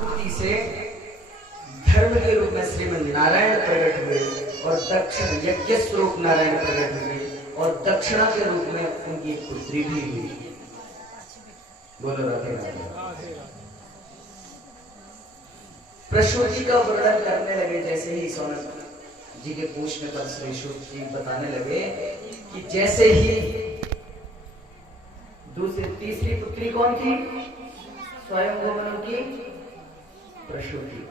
आकृति से धर्म के रूप में श्रीमद नारायण प्रकट हुए और दक्षिण यज्ञ स्वरूप नारायण प्रकट हुए और दक्षिणा के रूप में उनकी पुत्री भी हुई। बोलो राधे राधे। प्रसूति का वर्णन करने लगे जैसे ही सौनक जी के पूछने पर श्री शुक जी बताने लगे कि जैसे ही दूसरी तीसरी पुत्री कौन थी, स्वयं भगवान की प्रसूति।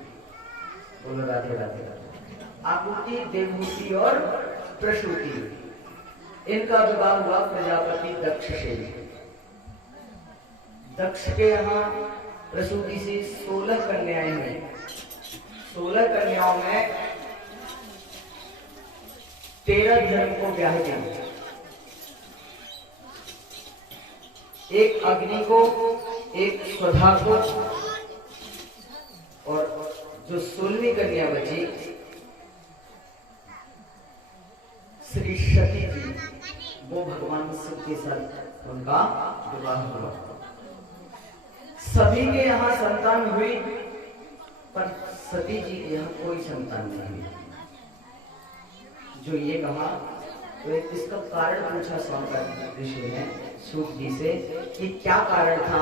बोलो राधे राधे। आकृति, देवहूति और प्रसूति, इनका विवाह हुआ प्रजापति दक्ष से। दक्ष के यहाँ प्रसूति से 16 कन्याएं हुई। 16 कन्याओं में 13 धर्म को ब्याह किया। एक अग्नि को, एक स्वधा को, और जो 16वीं कन्या बची श्री सती जी, वो भगवान शिव के साथ उनका विवाह हुआ। सभी के यहाँ संतान हुई पर सती जी के यहाँ कोई संतान नहीं हुई। जो ये कहा तो इसका कारण पूछा शौनक ऋषि ने सूत जी से कि क्या कारण था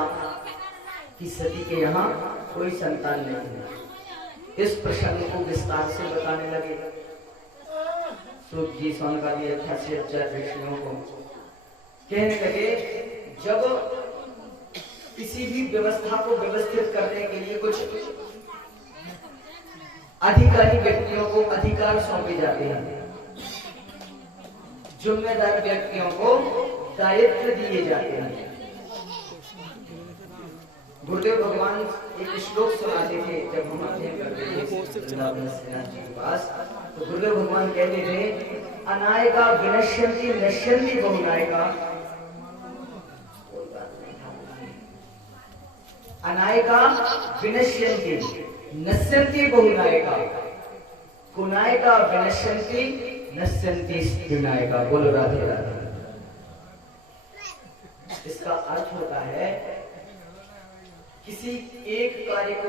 कि सती के यहाँ कोई संतान नहीं है। इस प्रसंग को विस्तार से बताने लगे सूत जी शौनकादि अच्छा से अच्छा ऋषियों को। कहने लगे जब किसी भी व्यवस्था को व्यवस्थित करने के लिए कुछ अधिकारी व्यक्तियों को अधिकार सौंपे जाते हैं, जिम्मेदार व्यक्तियों को दायित्व दिए जाते हैं। गुरुदेव भगवान एक श्लोक सुनाते थे जब हम अध्ययन करते थे के पास, तो गुरुदेव भगवान कहते थे अनायका विनश्यन्ति नश्यन्ति बहुनायका। अनायका विनश्यन्ति नश्यन्ति बहुनायका, कुनायका विनश्यन्ति नश्यन्ति विनायका। बोलो राधे राधे। इसका अर्थ होता है किसी एक कार्य को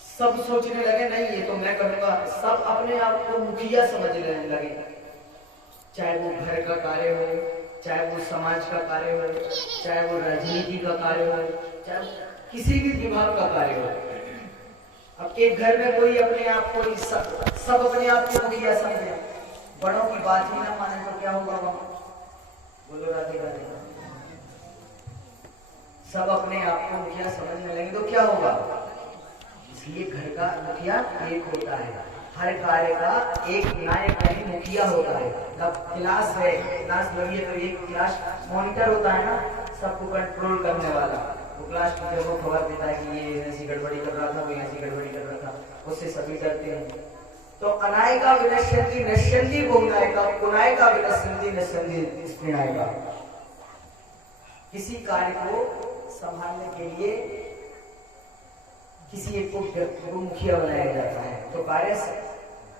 सब सोचने लगे नहीं ये तो मैं करूंगा, सब अपने आप को मुखिया समझने लगे। चाहे वो घर का कार्य हो, चाहे वो समाज का कार्य हो, चाहे वो राजनीति का कार्य हो, चाहे किसी भी विभाग का कार्य हो। अब एक घर में कोई अपने आप को सब अपने आप को मुखिया समझे, बड़ों की बात ही ना माने तो क्या होगा वहां। बोलो राधे राधे। सब अपने आप को मुखिया समझने लगे तो क्या होगा। इसलिए घर का मुखिया एक होता है, हर कार्य का एक नायक यानी मुखिया होता है। अब क्लास है, क्लास लगी है तो एक क्लास मॉनिटर होता है ना, सबको कंट्रोल करने वाला। वो क्लास टीचर को खबर देता है कि ये ऐसी गड़बड़ी कर रहा था, वो ऐसी गड़बड़ी कर रहा था, उससे सभी डरते हैं। तो अनायका विनश्यन्ति नश्यन्ति बहुनायका, कुनायका विनश्यन्ति नश्यन्ति स्त्रीनायका। किसी कार्य को संभालने के लिए किसी एक व्यक्ति को मुखिया बनाया जाता है तो कार्य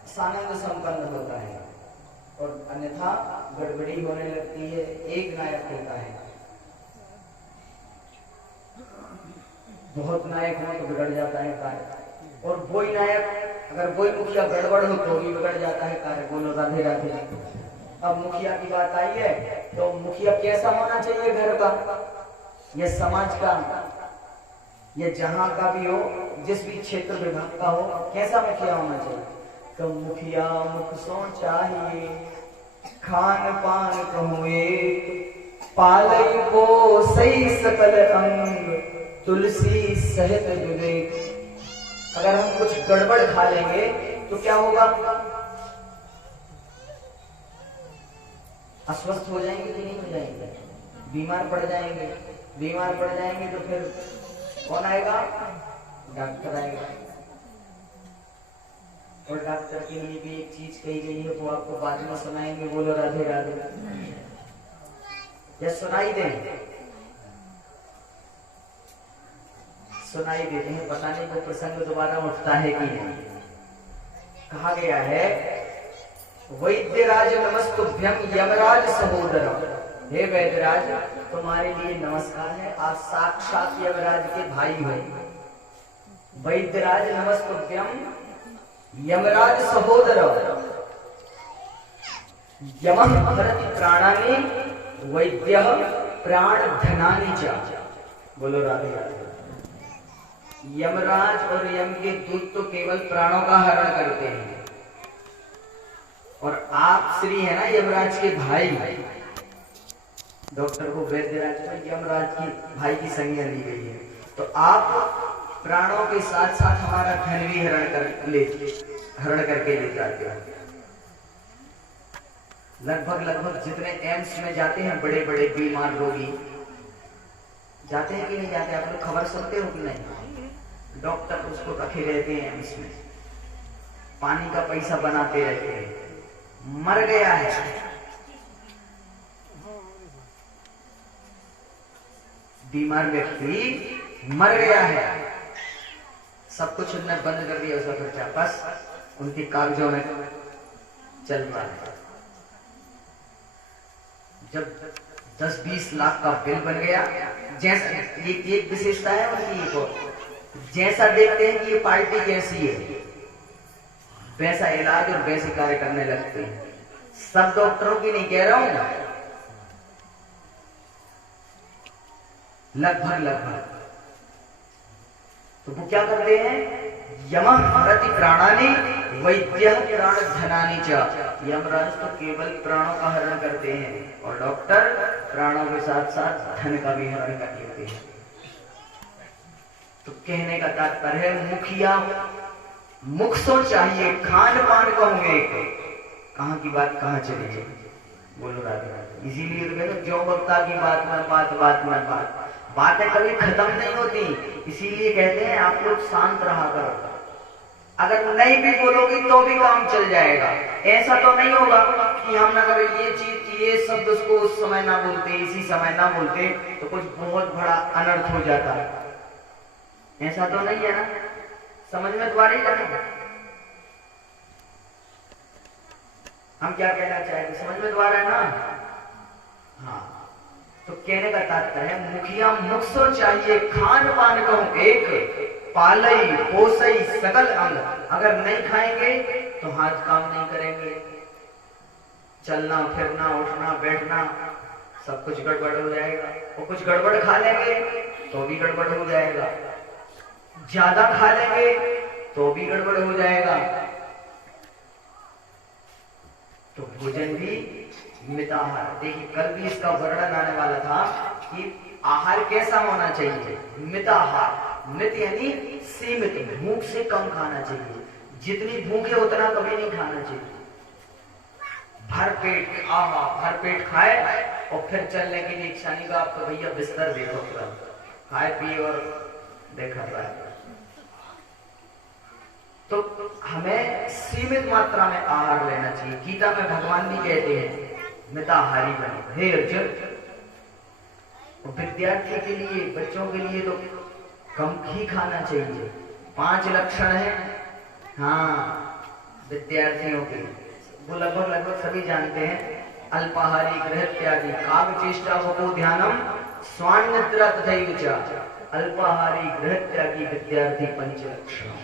सानंद संपन्न होता है, और अन्यथा गड़बड़ी होने लगती है। एक नायक होता है, बहुत नायक हो तो बिगड़ जाता है कार्य, और वही नायक अगर वही मुखिया गड़बड़ हो तो भी बिगड़ जाता है कार्य। बोलो राधे राधे। अब मुखिया की बात आई है तो मुखिया कैसा होना चाहिए, घर का या समाज का या जहां का भी हो, जिस भी क्षेत्र विभाग का हो, कैसा मुखिया होना चाहिए। तो मुखिया मुख सो चाहिए, खान पान कहूए, पालई को सही सकल अंग, तुलसी सहित विवेक। अगर हम कुछ गड़बड़ खा लेंगे तो क्या होगा, अस्वस्थ हो जाएंगे कि नहीं हो जाएंगे, बीमार पड़ जाएंगे। बीमार पड़ जाएंगे तो फिर कौन आएगा, डॉक्टर आएगा। और डॉक्टर के लिए भी एक चीज कही गई है वो आपको बाद में सुनाएंगे। बोलो राधे राधे। या सुनाई दे, सुनाई देते हैं, पता नहीं वो प्रसंग दोबारा उठता है कि नहीं। कहा गया है वैद्यराज नमस्तुभ्यं यमराज सहोदरम हे वैद्यराज, तुम्हारे लिए नमस्कार है। आप साक्षात यमराज के भाई हो। वैद्यराज नमस्तुभ्यम यमराज सहोदर। यमः हरति प्राणानि वैद्यः प्राण धनानि च। बोलो राधे राधे। यमराज और यम के दूत तो केवल प्राणों का हरण करते हैं, और आप श्री है ना यमराज के भाई। डॉक्टर को वैद्यराज पर यमराज की भाई की संज्ञा दी गई है। तो आप प्राणों के साथ साथ हमारा धन भी हरण करके ले जाते हैं। लगभग जितने एम्स में जाते हैं बड़े बड़े बीमार रोगी, जाते हैं कि नहीं जाते? आप लोग खबर सुनते हो कि नहीं? डॉक्टर उसको रखे रहते हैं एम्स में, पानी का पैसा बनाते रहते हैं। मर गया है, बीमार व्यक्ति मर गया है, सब कुछ उन्होंने बंद कर दिया, उसका खर्चा बस उनके कागजों में चल रहा है। जब 10-20 लाख का बिल बन गया, जैसा एक विशेषता है उनकी, को जैसा देखते हैं कि ये पार्टी कैसी है, वैसा इलाज और वैसे कार्य करने लगते हैं। सब डॉक्टरों की नहीं कह रहा हूं, लगभग। तो वो क्या करते हैं? यमः हरति प्राणानि वैद्यः प्राण धनानि च। यमराज तो केवल प्राणों का हरण करते हैं, और डॉक्टर प्राणों के साथ साथ धन का भी हरण कर लेते हैं। तो कहने का तात्पर्य है, मुखिया मुख सो चाहिए, खान पान कहूंगे, कहां की बात कहां चली जाए। बोलो राधे राधे। इसीलिए तो कहते जो वक्ता की बात में बात, बातें कभी खत्म नहीं होती। इसीलिए कहते हैं आप लोग शांत रहा करो। अगर नहीं भी बोलोगे तो भी काम चल जाएगा। ऐसा तो नहीं होगा कि हम अगर ये चीज ये शब्द उसको उस समय ना बोलते, इसी समय ना बोलते तो कुछ बहुत बड़ा अनर्थ हो जाता है। ऐसा तो नहीं है ना? समझ में द्वारा ही जाएगा। हम क्या कहना चाहेंगे? समझ में द्वारा है ना? हाँ। तो कहने का तात्पर्य है, मुखिया मुख सो चाहिए, खान पान कहूं एक, पालई पोसई सकल अंग। अगर नहीं खाएंगे तो हाथ काम नहीं करेंगे, चलना फिरना उठना बैठना सब कुछ गड़बड़ हो जाएगा। और कुछ गड़बड़ खा लेंगे तो भी गड़बड़ हो जाएगा, ज्यादा खा लेंगे तो भी गड़बड़ हो जाएगा। तो भोजन भी मिताहार। देखिए कल भी इसका वर्णन आने वाला था कि आहार कैसा होना चाहिए। मिताहार, मित यानी सीमित, भूख से कम खाना चाहिए। जितनी भूख है उतना कभी नहीं खाना चाहिए। भरपेट भरपेट खाए और फिर चलने की लिए इच्छा नहीं का, आप तो भैया बिस्तर देखो, खाए पिए और देखा जाए। तो हमें सीमित मात्रा में आहार लेना चाहिए। गीता में भगवान भी कहते हैं मिताहारी बने। हे अर्जुन, विद्यार्थी के लिए, बच्चों के लिए तो कम ही खाना चाहिए। 5 लक्षण है हाँ विद्यार्थियों के, वो लगभग सभी जानते हैं। अल्पाहारी गृह त्यागी, काग चेष्टा वो ध्यानम, स्वान निद्रा तथैव। अल्पाहारी गृह त्यागी विद्यार्थी 5 लक्षण।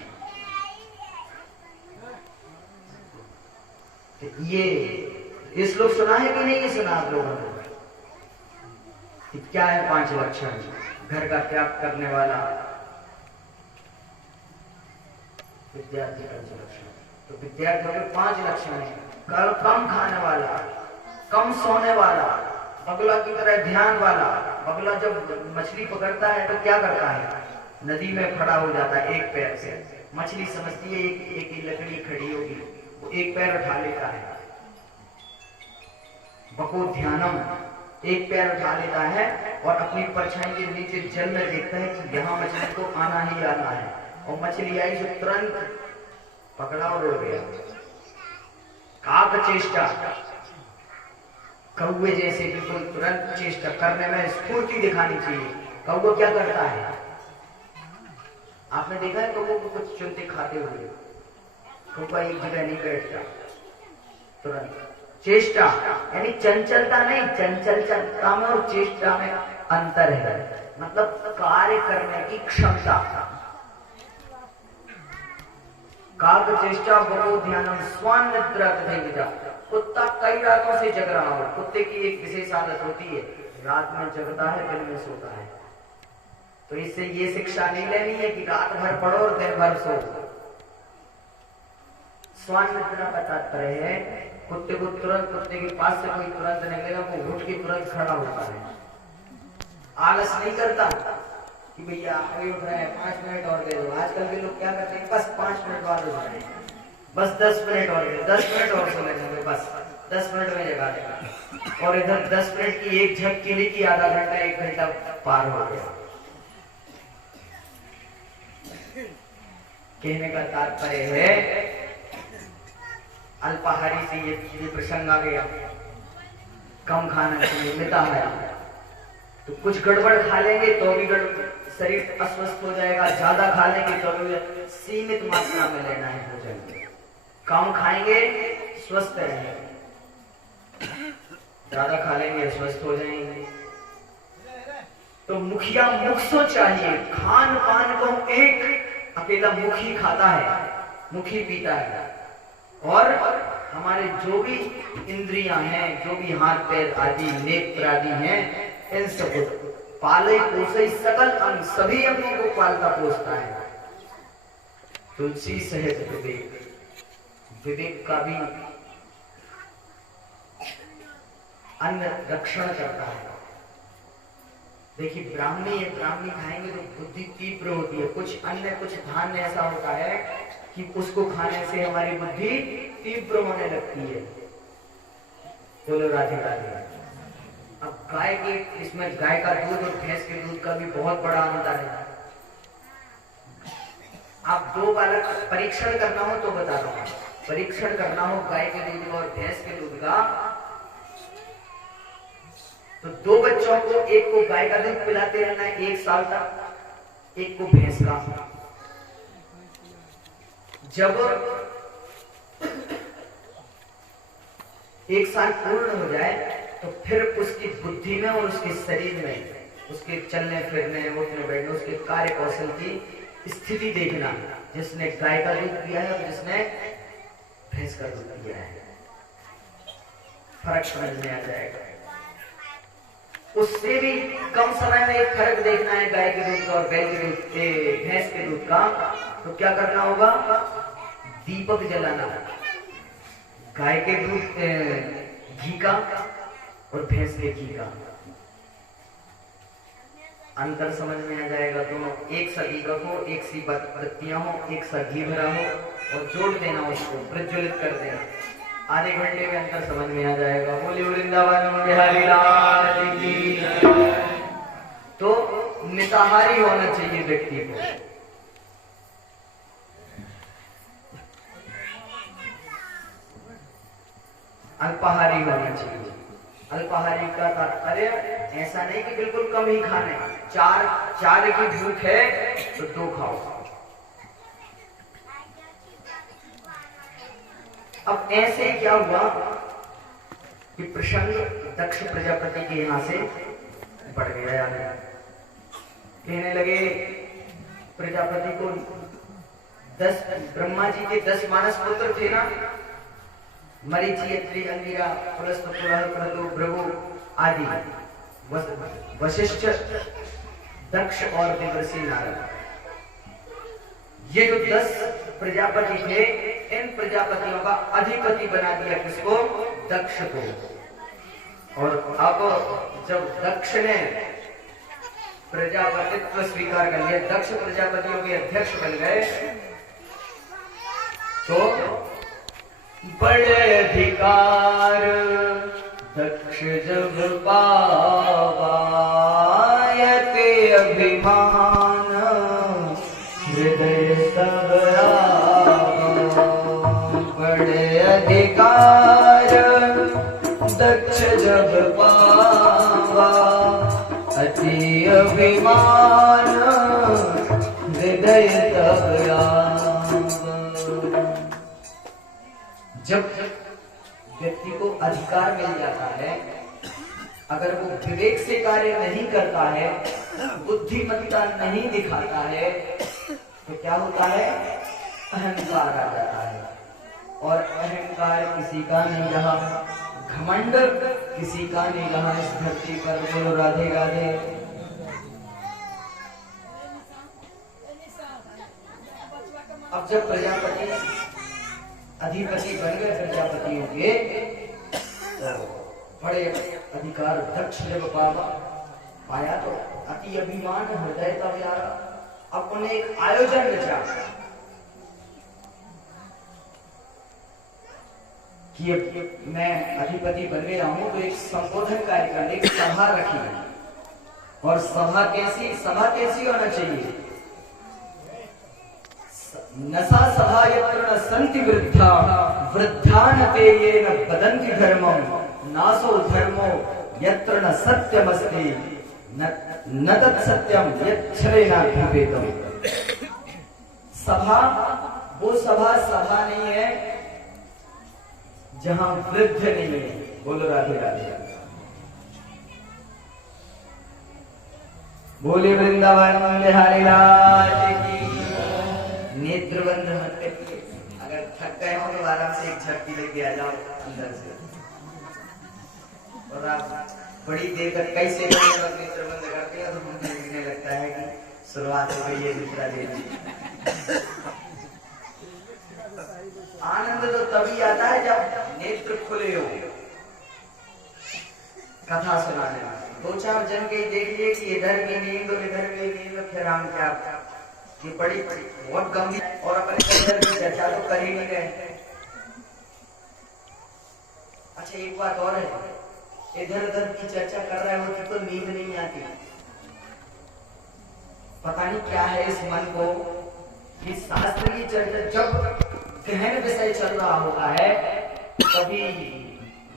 ये श्लोक सुना है कि नहीं सुना आप लोगों ने? क्या है 5 लक्षण? घर का त्याग करने वाला विद्यार्थी 5 लक्षण। तो विद्यार्थियों के 5 लक्षण है। कम खाने वाला, कम सोने वाला, बगला की तरह ध्यान वाला। बगला जब मछली पकड़ता है तो क्या करता है? नदी में खड़ा हो जाता है एक पैर से। मछली समझती है एक ही लकड़ी खड़ी होगी, वो एक पैर उठा लेता है। बको ध्यानम, एक पैर उठा लेता है और अपनी परछाई के नीचे जल में देखता है कि यहाँ मछली को आना ही आना है। और मछली आई तो तुरंत पकड़ा और उड़ गया। काक चेष्टा, कौवे जैसे बिल्कुल तुरंत चेष्टा करने में स्फूर्ति दिखानी चाहिए। कौवा क्या करता है? आपने देखा है कौवे को कुछ चुनते खाते हुए? कौवा एक जगह नहीं बैठता, तुरंत चेष्टा यानी चंचलता नहीं, चंचलता में और चेष्टा में अंतर है। मतलब कार्य करने की क्षमता। काक चेष्टा बहु ध्यानम स्वान निद्रा तथा। कुत्ता कई रातों से जग रहा हो, कुत्ते की एक विशेष आदत होती है, रात में जगता है, दिन में सोता है। तो इससे ये शिक्षा नहीं लेनी है कि रात भर पढ़ो और दिन भर सो। स्वान निद्रा का तात्पर्य है कुत्ते को तुरंत, कुत्ते के पास से कोई तुरंत निकलेगा, वो उठ के तुरंत खड़ा होता है, आलस नहीं करता कि भैया अभी उठ रहे हैं 5 मिनट और दे दो। आजकल के लोग क्या करते हैं, बस 5 मिनट बाद उठ रहे हैं, बस 10 मिनट और 10 मिनट और सो लेंगे, बस 10 मिनट में जगा देगा। और इधर 10 मिनट की एक झक के लिए की आधा घंटा 1 घंटा पार हो गया। कहने का तात्पर्य है अल्पाहारी से ये प्रसंग आ गया, कम खाना चाहिए, मिताहारी। तो कुछ गड़बड़ खा लेंगे तो भी शरीर अस्वस्थ हो जाएगा, ज्यादा खा लेंगे तो भी सीमित मात्रा में लेना है भोजन। कम खाएंगे स्वस्थ रहेंगे, ज्यादा खा लेंगे अस्वस्थ हो जाएंगे। तो मुखिया मुखसो चाहिए, खान पान को एक अकेला मुखी खाता है, मुखी पीता है, और हमारे जो भी इंद्रियां हैं, जो भी हाथ पैर आदि नेत्र आदि हैं, इन सब पाले पोसे सकल अंग, सभी अंगों को पालता पोसता है। तुलसी सहित विवेक, विवेक का भी अन्न रक्षण करता है। देखिए ब्राह्मी खाएंगे तो बुद्धि तीव्र होती है। कुछ अन्न, कुछ धान्य ऐसा होता है कि उसको खाने से हमारी बुद्धि तीव्र होने लगती है। बोलो राधे राधे। अब गाय के, इसमें गाय का दूध और भैंस के दूध का भी बहुत बड़ा अंतर है। आप 2 बालक परीक्षण करना हो तो बता रहा हूं, परीक्षण करना हो गाय के दूध और भैंस के दूध का, तो 2 बच्चों को, एक को गाय का दूध पिलाते रहना है 1 साल तक, एक को भैंस का। जब 1 साल पूर्ण हो जाए तो फिर उसकी बुद्धि में और उसके शरीर में, उसके चलने फिरने, उठने बैठने, उसके कार्य कौशल की स्थिति देखना, जिसने गाय का दूध पिया है और जिसने भैंस का दूध पिया है, फर्क समझ में आ जाएगा। उससे भी कम समय में एक फर्क देखना है गाय के दूध का और बैल के दूध के, भैंस के दूध का, तो क्या करना होगा, दीपक जलाना, गाय के दूध घी का और भैंस के घी का। अंतर समझ में आ जाएगा। दोनों एक सा दीपक हो, एक सी बत्तियां हो, एक सा घी भरा हो, और जोड़ देना, उसको प्रज्वलित कर देना। आधे घंटे में अंतर समझ में आ जाएगा। बोले वृंदावन बिहारी लाल की। तो मिताहारी होना चाहिए व्यक्ति को। अल्पाहारी होना चाहिए। अल्पाहारी का तात्पर्य ऐसा नहीं कि बिल्कुल कम ही खाने, 4 की भूख है तो 2 खाओ। अब ऐसे क्या हुआ कि प्रसंग दक्ष प्रजापति के यहां से बढ़ गया। कहने लगे प्रजापति को 10 ब्रह्मा जी के 10 मानस पुत्र थे ना, मरीचि, अत्रि, अंगिरा, पुलस्त, पुलह, क्रतु, भृगु आदि, वशिष्ठ, दक्ष और देवर्षि नारद। ये जो 10 प्रजापति थे, इन प्रजापतियों का अधिपति बना दिया किसको, दक्ष को। और अब जब दक्ष ने प्रजापतित्व स्वीकार कर लिया, दक्ष प्रजापतियों के अध्यक्ष बन गए, तो बड़े अधिकार दक्ष जब पावा, यते अभिमान हृदय सब आवा। बड़े अधिकार दक्ष जब पावा, अति अभिमान हृदय तब आवा। जब व्यक्ति को अधिकार मिल जाता है, अगर वो विवेक से कार्य नहीं करता है, बुद्धिमत्ता नहीं दिखाता है, तो क्या होता है? अहंकार आ जाता है। और अहंकार किसी का नहीं रहा, घमंड किसी का नहीं रहा इस धरती पर। बोलो राधे राधे। अब जब प्रजापति अधिपति बन गए प्रजापतियों के, बड़े अधिकार दक्ष जब पाया तो अति अभिमान हृदय का प्यारा, अपने एक आयोजन रचा कि मैं अधिपति बन गया हूं तो एक संबोधन कार्यक्रम, एक सभा रखी। और सभा कैसी होना चाहिए? नसा सभा यत्र न सन्ति वृद्धा वृद्धा न ते ये न वदन्ति धर्मं नासो धर्मो यत्र न सत्यमस्ति न तत् सत्यम यच्छलेनाभ्युपेतम्। सभा, वो सभा नहीं है जहां वृद्ध नहीं है। बोलो राधे राधे। बोले वृंदावन बिहारी लाल की। नेत्र बंद मत करिए, अगर थक गए हो तो आराम से एक झटकी लेके आ जाओ अंदर से। और आप बड़ी देर तक कैसे नेत्र बंद करते हैं तो मुझे लगने लगता है कि शुरुआत हो गई है दूसरा दिन। आनंद तो तभी आता है जब नेत्र खुले हो कथा सुनाने में। दो चार जन के देख लिए कि इधर की नींद और इधर की नींद, फिर हम क्या ये बड़ी बहुत गंभीर और अपने कल्चर की चर्चा तो कर ही नहीं रहे। अच्छा एक बात और है, इधर उधर की चर्चा कर रहे होते तो नींद नहीं आती। पता नहीं क्या है इस मन को कि शास्त्र की चर्चा जब गहन विषय चल रहा होता है तभी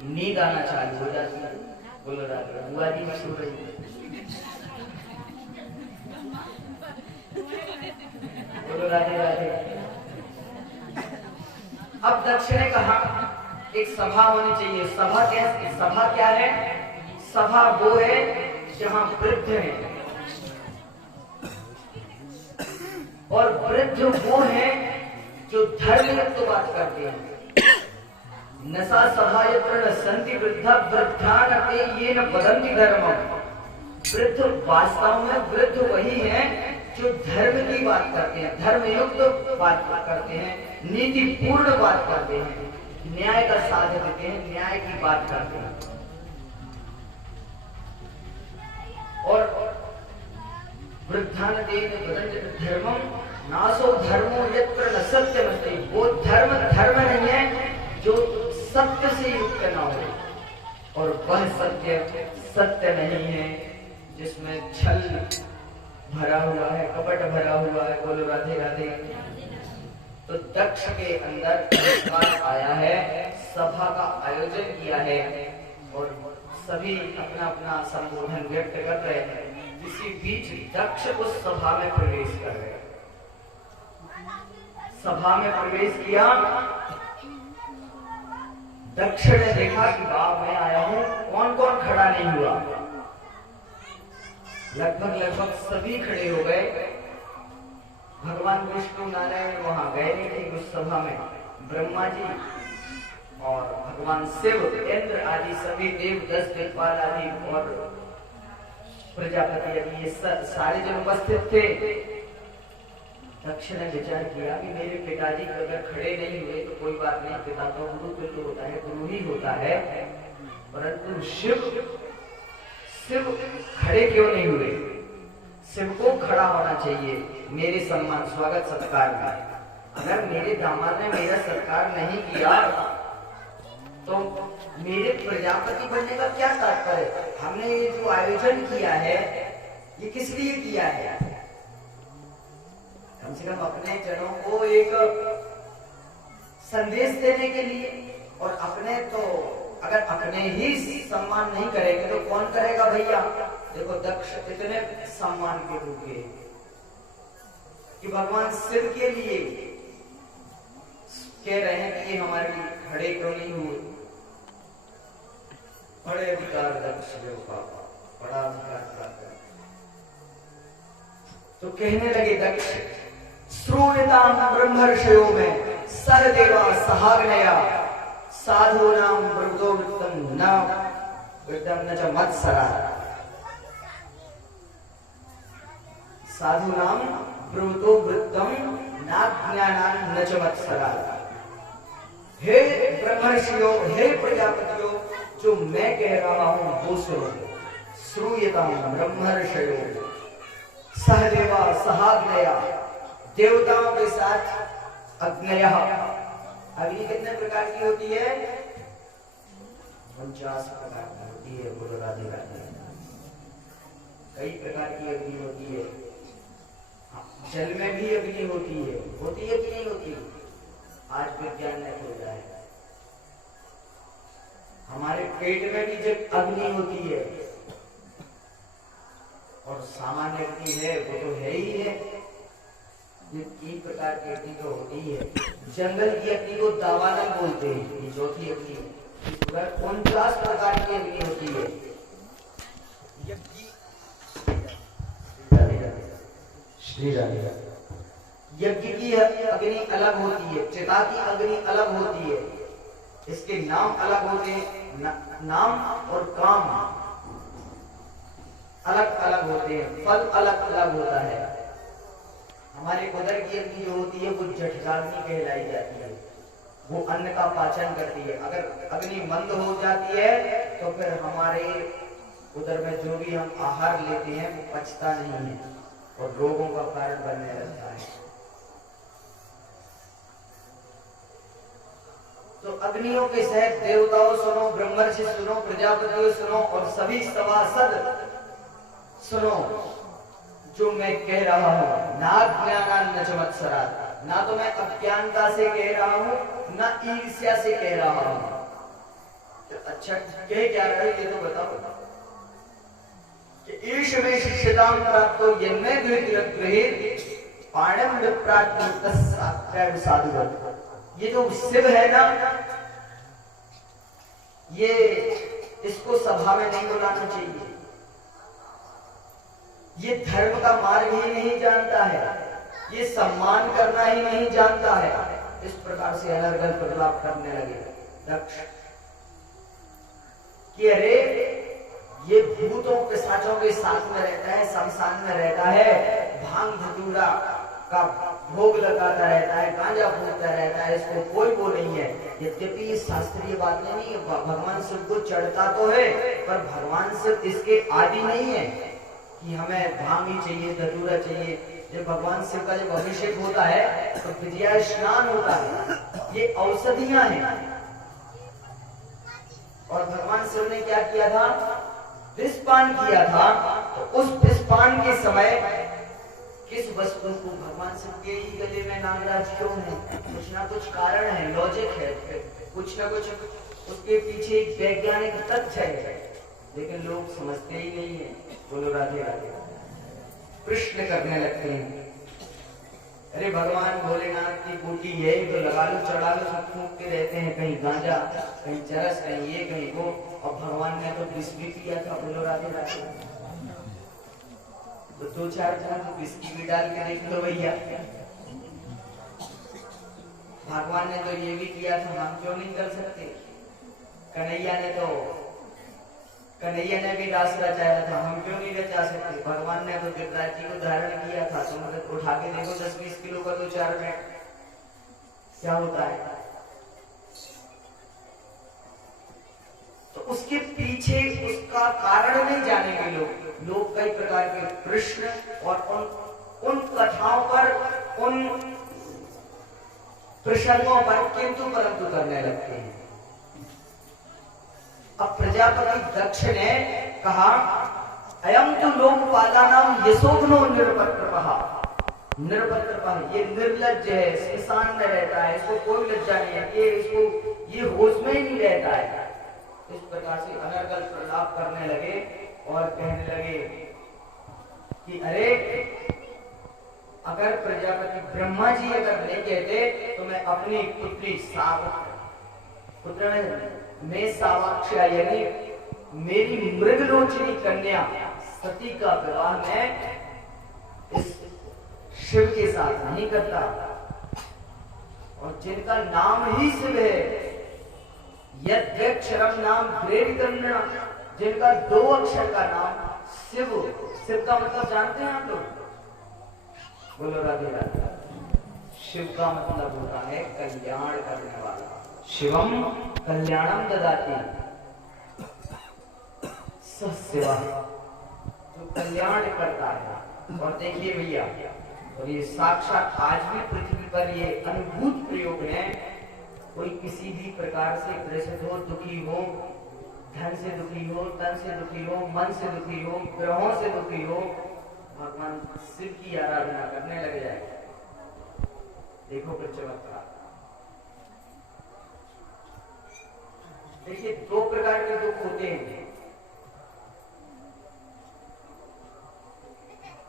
नींद आना चालू हो जाती है। बोलो राधे। बुआ जी मैं सुन रही हूँ। बोलो राधे राधे। अब दक्ष ने कहा एक सभा होनी चाहिए। सभा क्या है? सभा वो है जहां वृद्ध है, और वृद्ध वो है जो धर्मयुक्त बात करते हैं। नसा सभा यत्र न सन्ति वृद्धा वृद्धा न ते ये न वदन्ति धर्मम्। वृद्ध वास्तव में वृद्ध वही है जो धर्म की बात करते हैं, धर्मयुक्त बात करते हैं, नीति पूर्ण बात करते हैं, न्याय का साथ देते हैं, न्याय की बात करते हैं। और वृद्धान ते न वदन्ति धर्मम् नासो धर्मो यत्र न सत्यमस्ति। वो धर्म नहीं है जो सत्य से युक्त न हो, और वह सत्य नहीं है जिसमें छल भरा हुआ है, कपट भरा हुआ है। बोलो राधे राधे। तो दक्ष के अंदर अहंकार आया है, सभा का आयोजन किया है और सभी अपना अपना संबोधन व्यक्त कर रहे हैं। इसी बीच दक्ष उस सभा में प्रवेश कर रहे हैं। सभा में प्रवेश किया, दक्ष ने देखा कि बाप मैं आया हूं, कौन कौन खड़ा नहीं हुआ। लगभग सभी खड़े हो गए। भगवान विष्णु नारायण वहां गए नहीं थे उस सभा में। ब्रह्मा जी और भगवान शिव, इंद्र आदि सभी देव, 10 दिक्पाल आदि और प्रजापति आदि ये सारे जन उपस्थित थे। दक्ष ने विचार किया कि मेरे पिताजी अगर खड़े नहीं हुए तो कोई बात नहीं, पिता तो गुरु तुल्य होता है, गुरु ही होता है, परंतु शिव खड़े क्यों नहीं हुए? शिव को खड़ा होना चाहिए मेरे सम्मान स्वागत सत्कार में। अगर मेरे दामाद ने मेरा सत्कार नहीं किया तो मेरे प्रजापति बनने का क्या तात्पर्य? हमने ये जो आयोजन किया है ये किस लिए किया है? कम से कम अपने जनों को एक संदेश देने के लिए। और अपने तो अगर अपने ही सम्मान नहीं करेंगे तो कौन करेगा भैया? देखो दक्ष इतने सम्मान के रूपे कि भगवान शिव के लिए कह रहे हैं कि हमारे खड़े क्यों नहीं हुए। बड़े अधिकार दक्ष देव का बड़ा अधिकार प्राप्त। तो कहने लगे दक्ष, श्रूयताम ब्रह्मर्षयो में सहदेवा सहाग्नया साधूनाम ब्रतो वृत्तम न वृत्तम न च मत्सरा। साधूनाम ब्रतो वृत्तम न ज्ञानान न च मत्सरा। हे ब्रह्मर्षियों, हे प्रजापतियों, जो मैं कह रहा हूं वो सुनो। श्रूयताम ब्रह्मर्षयो सहदेवा सहाग्नया, देवताओं के साथ अग्नया। अग्नि कितने प्रकार की होती है? 49 प्रकार की होती है। बोलो राधे राधे। कई प्रकार की अग्नि होती है। जल में भी अग्नि होती है कि नहीं होती? आज विज्ञान ने खोजा है। हमारे पेट में भी जब अग्नि होती है, और सामान्य अग्नि है वो तो है ही है। ये 3 प्रकार की अग्नि तो होती है। जंगल की अग्नि को दावानल बोलते हैं, ये चौथी अग्नि है। 49 प्रकार की अग्नि होती है। श्री राधे। यज्ञ की अग्नि अलग होती है, चिता की अग्नि अलग होती है। इसके नाम अलग होते हैं, नाम और काम अलग अलग होते हैं, फल अलग अलग होता है। हमारे उदर की अग्नि जो होती है वो जठराग्नि कहलाई जाती है। वो अन्न का पाचन करती है। अगर अग्नि मंद हो जाती है तो फिर हमारे उदर में जो भी हम आहार लेते हैं वो पचता नहीं है और रोगों का कारण बनने लगता है। तो अग्नियों के सहित देवताओं सुनो, ब्रह्मर्षि सुनो, प्रजापतियों सुनो और सभी सभासद सुनो जो मैं कह रहा हूं। ना ज्ञानान न च मत्सरा, ना तो मैं अज्ञानता से कह रहा हूं, ना ईर्ष्या से कह रहा हूं। तो अच्छा कह क्या रहे ये तो बताओ कि ईश में शिष्यताम प्राप्तो यन्मे द्वितीयग्रहित पाणम विप्राट साधुवत। ये जो शिव है ना, ये इसको सभा में नहीं बुलाना चाहिए। ये धर्म का मार्ग ही नहीं जानता है, ये सम्मान करना ही नहीं जानता है। इस प्रकार से अलग अलग बदलाव करने लगे दक्ष कि अरे ये भूतों पिशाचों के साथ में रहता है, शमशान में रहता है, भांग धतूरा का भोग लगाता रहता है, गांजा फूकता रहता है, इसको कोई वो नहीं है। यद्यपि ये शास्त्रीय बात नहीं है, भगवान शिव को चढ़ता तो है पर भगवान शिव इसके आदि नहीं है कि हमें भांग ही चाहिए, धतूरा चाहिए। जब भगवान शिव का जब अभिषेक होता है तो विद्या स्नान होता है, ये औषधियां हैं। और भगवान शिव ने क्या किया था? विषपान किया था। तो उस विषपान के समय किस वस्तु को भगवान शिव के ही गले में नागराज क्यों है? कुछ ना कुछ कारण है, लॉजिक है, कुछ ना कुछ उसके पीछे एक वैज्ञानिक तथ्य है, लेकिन लोग समझते ही नहीं है। बोलो राधे राधे। प्रश्न करने लगते हैं, अरे भगवान भोलेनाथ की बूटी है तो लगा लो, चढ़ा लो, फूकते रहते हैं, कहीं गांजा, कहीं चरस, कहीं ये कहीं वो, और भगवान ने तो विष भी पिया था। बोलो राधे राधे। तो 2-4 तो विस्की भी डाल के देख लो भैया। भगवान ने तो ये भी किया था, हम क्यों नहीं कर सकते? कन्हैया ने भी रास रचाया था, हम क्यों नहीं रचा सकते? भगवान ने तो गिरिराज जी को धारण किया था, तो मतलब उठा के देखो 10-20 किलो का 2-4 मिनट क्या होता है। तो उसके पीछे उसका कारण नहीं जानेंगे लोग कई प्रकार के प्रश्न और उन कथाओं पर, उन प्रसंगों पर किंतु परंतु करने लगते हैं। अब प्रजापति दक्ष ने कहा, अयम तो लोकपालानाम यशोघ्नो निरपत्रपः। निरपत्रपः ये निर्लज्ज है, शमशान में रहता है, इसको कोई लज्जा नहीं है, ये होश में ही नहीं रहता है। इस प्रकार से अनर्गल प्रलाप करने लगे और कहने लगे कि अरे अगर प्रजापति ब्रह्मा जी अगर नहीं कहते तो मैं अपनी पुत्री सावक्ष्या यानी मेरी मृगलोचनी कन्या सती का विवाह मैं इस शिव के साथ नहीं करता, और जिनका नाम ही शिव है, यद्यक्षरम नाम ग्रेवितम्य, जिनका 2 अक्षर का नाम शिव। शिव का मतलब जानते हैं आप लोग? बोलो राधे राधे। शिव का मतलब होता है कल्याण करने वाला। शिवम कल्याणम ददाति, सशिवा, जो कल्याण करता है। और देखिए भैया, और ये साक्षात आज भी पृथ्वी पर ये अनुभूत प्रयोग है। कोई किसी भी प्रकार से ग्रसित हो, दुखी हो, धन से दुखी हो, तन से दुखी हो, मन से दुखी हो, ग्रहों से दुखी हो, भगवान शिव की आराधना करने लग जाए। देखो कुछ चमत्कार। देखिए 2 प्रकार के दुख होते हैं,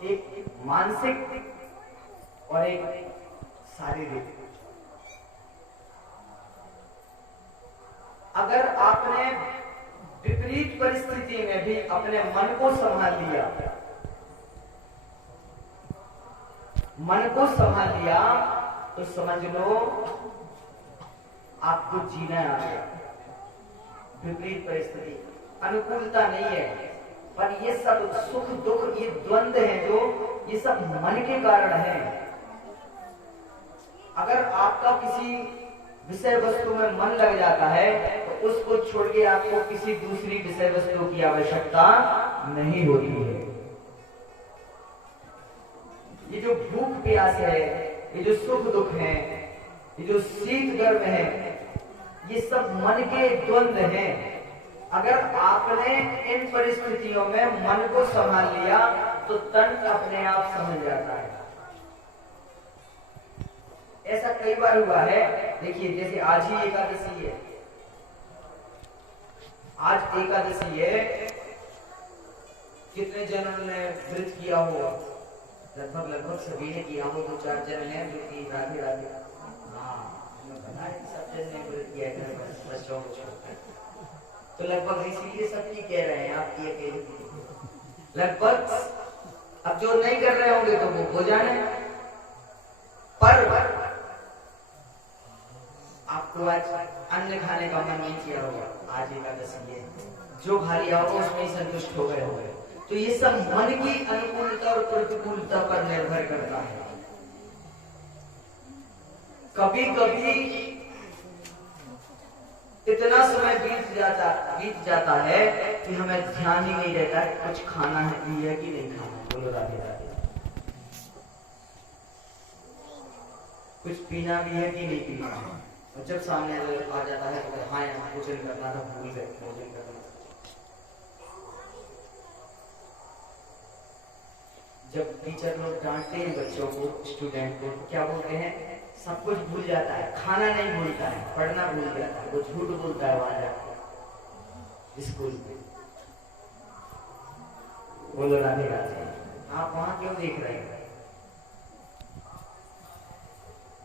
एक मानसिक और एक शारीरिक। अगर आपने विपरीत परिस्थिति में भी अपने मन को संभाल लिया, मन को संभाल लिया, तो समझ लो आपको जीना आ गया। विपरीत परिस्थिति, अनुकूलता नहीं है, पर ये सब सुख दुख, ये द्वंद्व है जो, ये सब मन के कारण है। अगर आपका किसी विषय वस्तु में मन लग जाता है, तो उसको छोड़ के आपको किसी दूसरी विषय वस्तु की आवश्यकता नहीं होती है। ये जो भूख प्यास है, ये जो सुख दुख है, ये जो शीत गर्म है, ये सब मन के द्वंद्व हैं। अगर आपने इन परिस्थितियों में मन को संभाल लिया, तो तन अपने आप समझ जाता है। ऐसा कई बार हुआ है। देखिए जैसे आज ही एकादशी है, आज एकादशी है, कितने जनों ने व्रत किया होगा? लगभग सभी ने किया हो। 2-4 जन हैं जो कि राधे राधे, हाँ सब जन ने व्रत किया है बच्चों को छोड़कर। तो लगभग इसीलिए सब नहीं कह रहे हैं, आप ये लगभग। अब जो नहीं कर रहे होंगे तो वो हो जाने। पर आपको आज अन्न खाने का मन नहीं किया होगा, आज एकादशी है, जो खा लिया होगा उसमें ही संतुष्ट हो गए होंगे। तो ये सब मन की अनुकूलता और प्रतिकूलता पर निर्भर करता है। कभी कभी इतना समय बीत जाता है कि हमें ध्यान ही नहीं रहता है कुछ खाना है कि नहीं खाना है। बोलो राधे राधे। कुछ पीना भी है कि नहीं पीना है। और जब सामने आ जाता है तो हाँ यहाँ भोजन करना था, भूल गए भोजन करना। जब टीचर लोग डांटते हैं बच्चों को, स्टूडेंट को, क्या बोलते हैं? सब कुछ भूल जाता है, खाना नहीं भूलता है, पढ़ना भूल जाता है। वो झूठ बोलता है वहां जाकर स्कूल में। बोलो राधे राधे। आप वहां क्यों देख रहे हैं?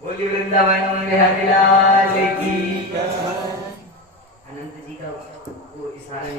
बोली वृंदावन बिहारी लाल की। अनंत जी का वो इशारा नहीं